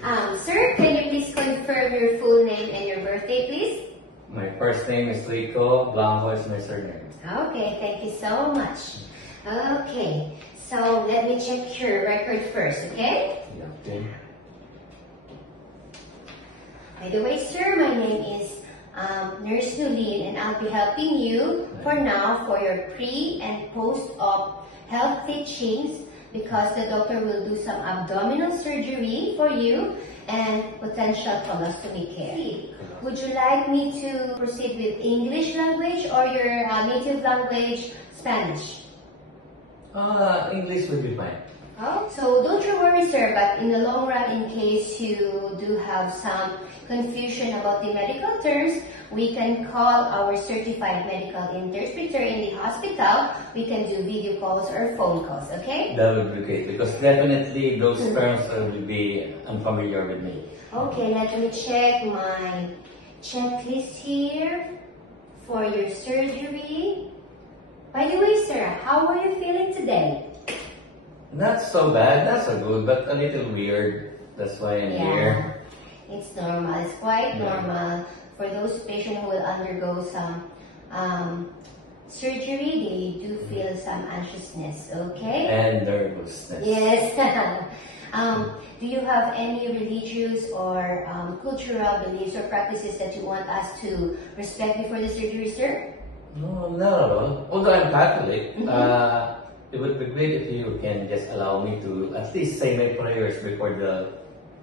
Sir, can you please confirm your full name and your birthday, please? My first name is Rico. Blanco is my surname. Okay, thank you so much. Okay, so let me check your record first, okay? Yeah, okay. By the way, sir, my name is Nurse Nulin, and I'll be helping you for now for your pre and post-op health teachings because the doctor will do some abdominal surgery for you and potential colostomy care. Would you like me to proceed with English language or your native language, Spanish? English would be fine. Oh, so don't you worry, sir, but in the long run, in case you do have some confusion about the medical terms, we can call our certified medical interpreter in the hospital. We can do video calls or phone calls, okay? That would be great because definitely those terms will be unfamiliar with me. Okay, let me check my checklist here for your surgery. By the way, sir, how are you feeling today? Not so bad, not so good, but a little weird. That's why I'm here. It's normal. It's quite normal for those patients who will undergo some surgery. They do feel some anxiousness, okay? And nervousness. Yes. Do you have any religious or cultural beliefs or practices that you want us to respect before the surgery, sir? No, not at all. Although I'm Catholic, it would be great if you can just allow me to at least say my prayers before the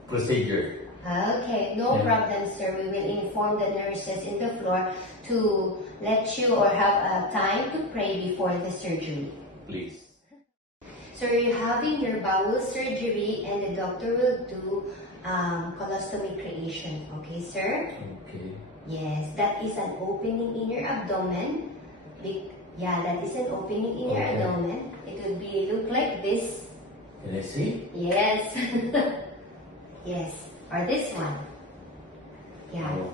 procedure. Okay, no problem, sir. We will inform the nurses in the floor to let you or have a time to pray before the surgery. Please. So you're having your bowel surgery and the doctor will do colostomy creation. Okay, sir? Okay. Yes, that is an opening in your abdomen. Yeah, that is an opening in your abdomen. It will be look like this. Can I see? Yes. Yes. Or this one. Yeah. Oh.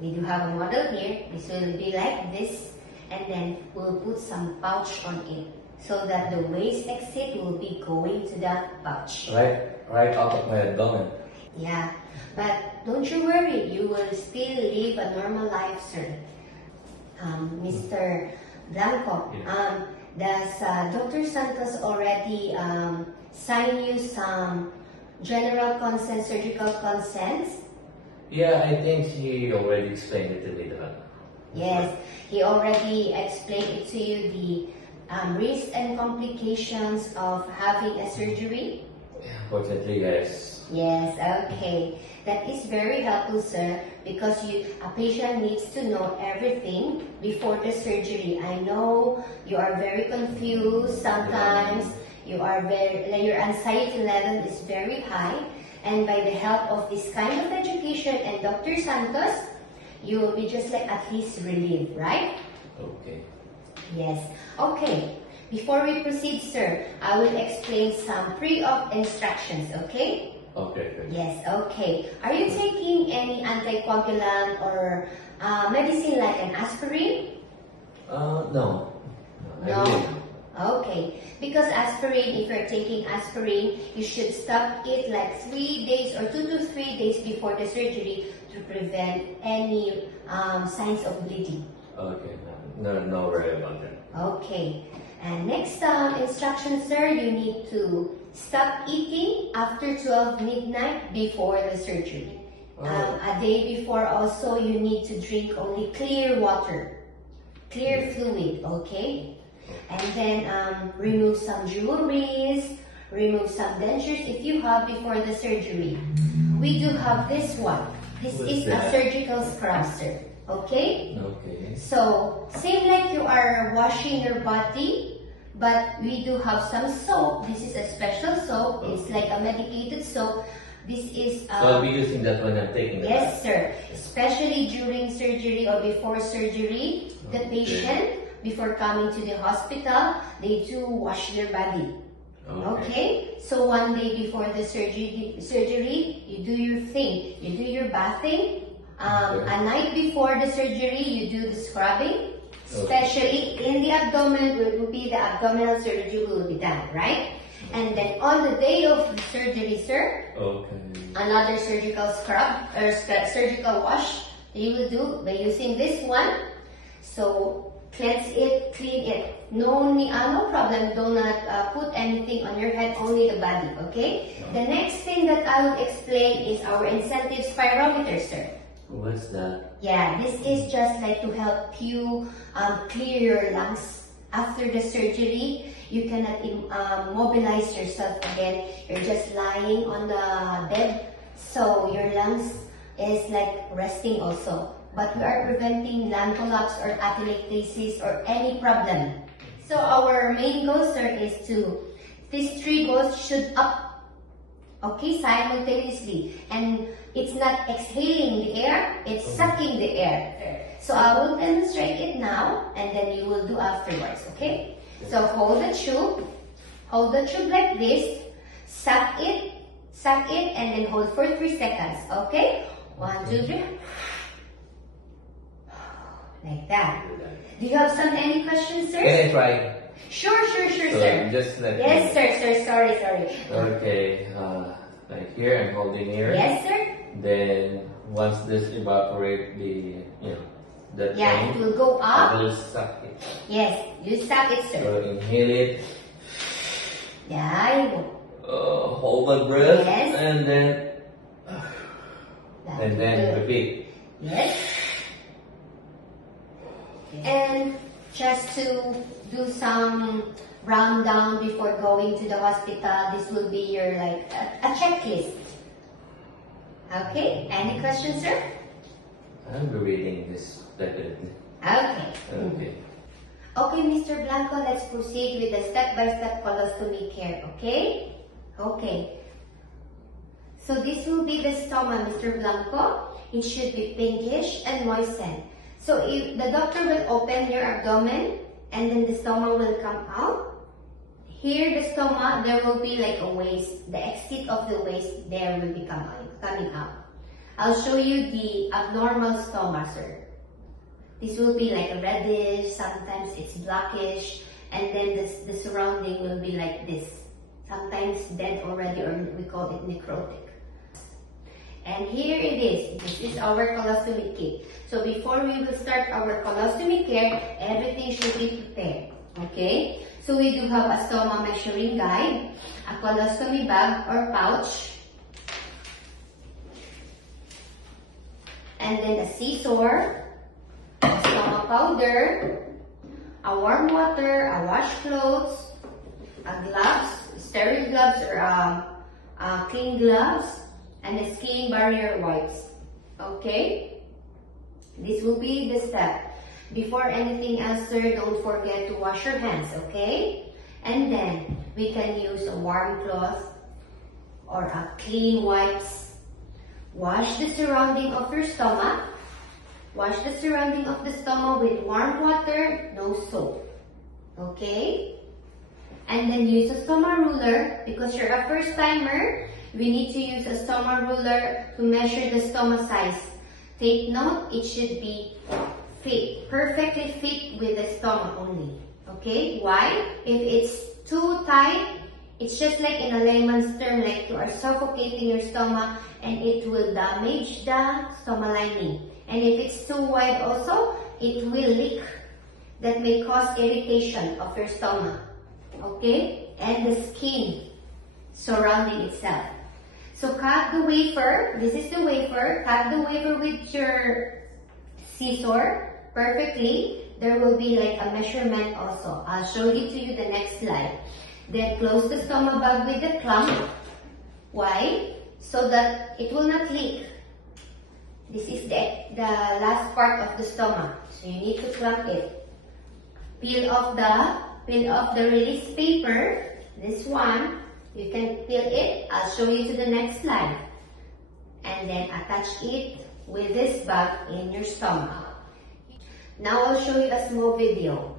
We do have a model here. This will be like this. And then we'll put some pouch on it. So that the waste exit will be going to the pouch. Right out of my abdomen. Yeah. But don't you worry. You will still live a normal life, sir. Mr. Blanco, does Dr. Santos already sign you some general consent, surgical consents? Yeah, I think he already explained it to me. Yes, he already explained it to you, the risks and complications of having a surgery? Fortunately, yes. Yes, okay. That is very helpful, sir, because a patient needs to know everything before the surgery. I know you are very confused sometimes. Your anxiety level is very high. And by the help of this kind of education and Dr. Santos, you will be just like at least relieved, right? Okay. Yes. Okay. Before we proceed, sir, I will explain some pre-op instructions, okay? Okay, good. Yes, okay. Are you taking any anticoagulant or medicine like an aspirin? No. No. Okay. Because aspirin, if you're taking aspirin, you should stop it like 3 days or 2 to 3 days before the surgery to prevent any signs of bleeding. Okay. No worry about that. Okay. And next instruction, sir, you need to stop eating after 12 midnight before the surgery. A day before also, you need to drink only clear water, clear fluid, okay? And then remove some jewelries, remove some dentures if you have before the surgery. We do have this one. This is a surgical scrub, sir. Okay? Okay. So, same like you are washing your body, but we do have some soap. This is a special soap. It's like a medicated soap. This is... so I'll be using that when I'm taking the Yes, sir. Especially during surgery or before surgery, the patient, before coming to the hospital, they do wash their body. Okay? So one day before the surgery, you do your thing. You do your bathing. A night before the surgery, you do the scrubbing. Especially in the abdomen, will be the abdominal surgery will be done, right? And then on the day of the surgery, sir, another surgical scrub or surgical wash you will do by using this one. So cleanse it, clean it. No problem. Do not put anything on your head, only the body, okay? The next thing that I will explain is our incentive spirometer, sir. What's that? Yeah, this is just like to help you clear your lungs after the surgery. You cannot mobilize yourself again. You're just lying on the bed, so your lungs is like resting also. But we are preventing lung collapse or atelectasis or any problem. So our main goal, sir, is these 3 goals should up, okay, simultaneously. And it's not exhaling the air, it's sucking the air. So I will demonstrate it now, and then you will do afterwards, okay? So hold the tube like this, suck it, and then hold for 3 seconds, okay? 1, 2, 3. Like that. Do you have any questions, sir? Can I try? Sure, So sir. just like Yes, sir. Sorry. Okay, like here, I'm holding here. Yes, sir. Then once this evaporate the Yeah, it thing, will go I up. will suck it. Yes, you suck it, sir. So inhale it, Yeah, you go. hold my breath, Yes. and then That's good. repeat. Yes. And just to do some rundown before going to the hospital, this will be your like a checklist. Okay, any questions, sir? I'll be reading this definitely. Okay. Okay. Okay, Mr. Blanco, let's proceed with the step-by-step colostomy care, okay? Okay. So this will be the stoma, Mr. Blanco. It should be pinkish and moistened. So if the doctor will open your abdomen and then the stoma will come out. Here the stoma, there will be like a waste. The exit of the waste there will be coming out. I'll show you the abnormal stoma, sir. This will be like a reddish, sometimes it's blackish, and then the surrounding will be like this. Sometimes dead already, or we call it necrotic. And here it is. This is our colostomy kit. So before we will start our colostomy care, everything should be prepared. Okay? So we do have a stoma measuring guide, a colostomy bag or pouch, and then a scissor, a stoma powder, a warm water, a washcloths, a gloves, sterile gloves or clean gloves, and the skin barrier wipes. Okay? This will be the step. Before anything else, sir, don't forget to wash your hands, okay? And then we can use a warm cloth or a clean wipes. Wash the surrounding of your stomach. Wash the surrounding of the stomach with warm water, no soap. Okay? And then use a stoma ruler. Because you're a first timer, we need to use a stoma ruler to measure the stoma size. Take note, it should be fit, perfectly fit with the stoma only. Okay? Why? If it's too tight, it's just like in a layman's term, like you are suffocating your stomach and it will damage the stoma lining. And if it's too wide also, it will leak. That may cause irritation of your stomach. Okay? And the skin surrounding itself. So cut the wafer. This is the wafer. Cut the wafer with your scissor perfectly. There will be like a measurement also. I'll show it to you the next slide. Then close the stoma bag with the clamp. Why? So that it will not leak. This is the last part of the stomach. So you need to clamp it. Peel off the release paper. This one. You can peel it. I'll show you to the next slide. And then attach it with this bag in your stomach. Now I'll show you a small video.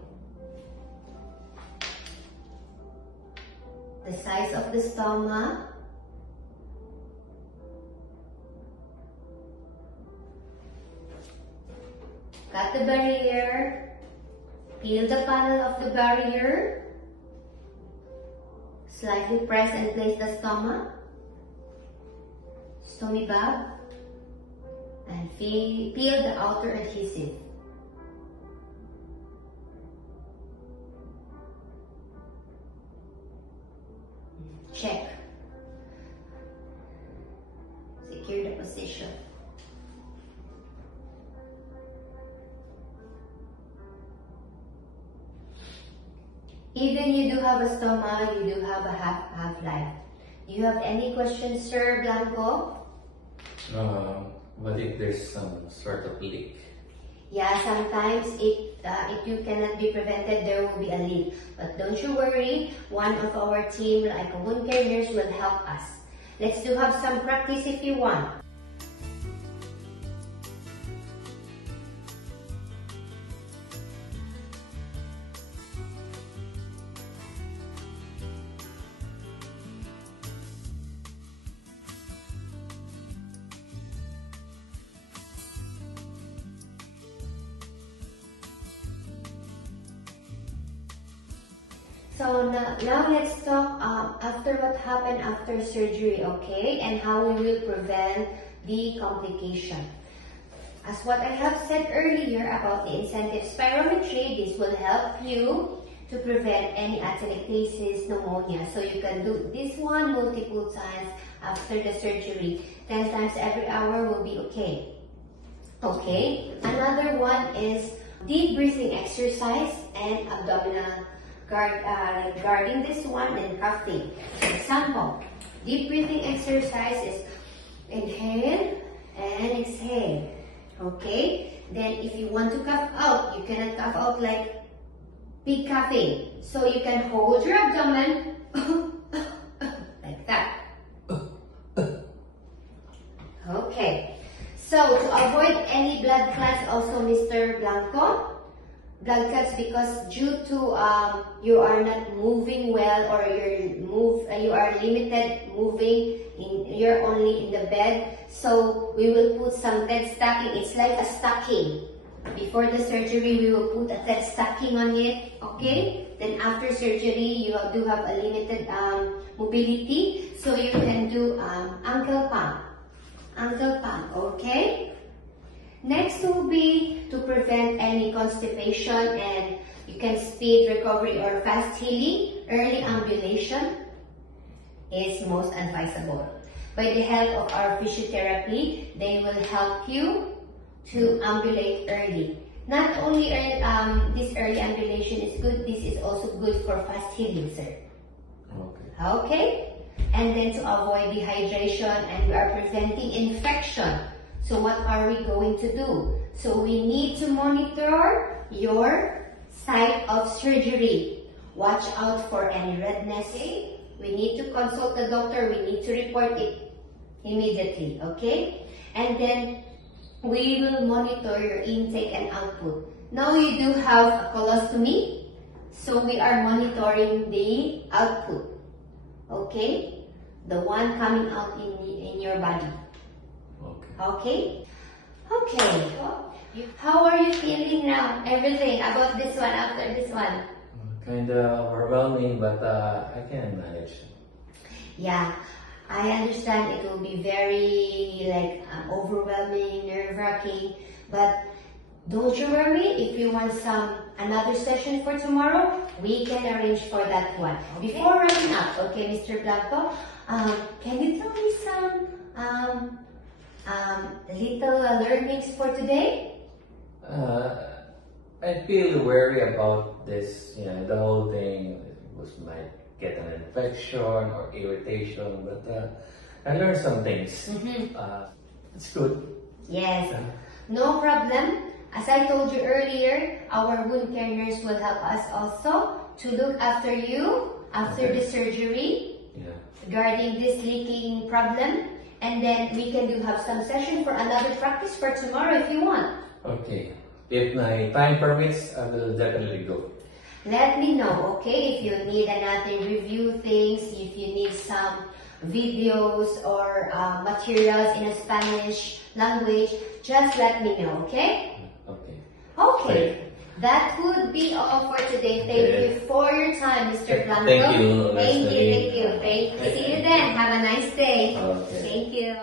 The size of the stomach. Cut the barrier. Peel the panel of the barrier. Slightly press and place the stomach. stomy bag and peel the outer adhesive. Check. Secure the position. Even you do have a stoma, you do have a half-life. Do you have any questions, Sir Blanco? What if there's some sort of leak? Yeah, sometimes if you cannot be prevented, there will be a leak. But don't you worry, one of our team, like a wound care nurse, will help us. Let's do have some practice if you want. So now let's talk after what happened after surgery, okay? And how we will prevent the complication. As what I have said earlier about the incentive spirometry, this will help you to prevent any atelectasis, pneumonia. So you can do this one multiple times after the surgery. 10 times every hour will be okay. Okay, another one is deep breathing exercise and abdominal guarding this one and cuffing. Example, deep breathing exercise is inhale and exhale. Okay, then if you want to cough out, you cannot cough out like big coughing. So you can hold your abdomen like that. Okay, so to avoid any blood clots also, Mr. Blanco, blood clots because due to you are not moving well, or you are limited moving, you're only in the bed, so we will put some TED stocking. It's like a stocking. Before the surgery, we will put a TED stocking on it, okay? Then after surgery, you do have a limited mobility, so you can do ankle pump, okay? Next will be to prevent any constipation, and you can speed recovery or fast healing. Early ambulation is most advisable. By the help of our physiotherapy, they will help you to ambulate early. Not only this early ambulation is good, this is also good for fast healing, sir. Okay? And then to avoid dehydration, and we are preventing infection. So what are we going to do? So we need to monitor your site of surgery. Watch out for any redness. We need to consult the doctor. We need to report it immediately, okay? And then we will monitor your intake and output. Now you do have a colostomy, so we are monitoring the output, okay? The one coming out in your body. Okay? Okay. How are you feeling now? Everything about this one, after this one? Kind of overwhelming, but I can manage. Yeah, I understand it will be very overwhelming, nerve-wracking, but don't you worry. If you want another session for tomorrow, we can arrange for that one. Okay. Before wrapping up, okay, Mr. Blanco, can you tell me some little learnings for today? I feel wary about this, the whole thing might get an infection or irritation, but I learned some things. It's good. Yes, no problem. As I told you earlier, our wound care nurse will help us also to look after you after the surgery, regarding this leaking problem. And then we can have some session for another practice for tomorrow if you want. Okay. If my time permits, I will definitely go. Let me know, okay? If you need another review things, if you need some videos or materials in a Spanish language, just let me know, okay? Okay. Okay. That would be all for today. Thank you for your time, Mr. Blanco. Thank you. Thank you. See you then. Have a nice day. Okay. Thank you.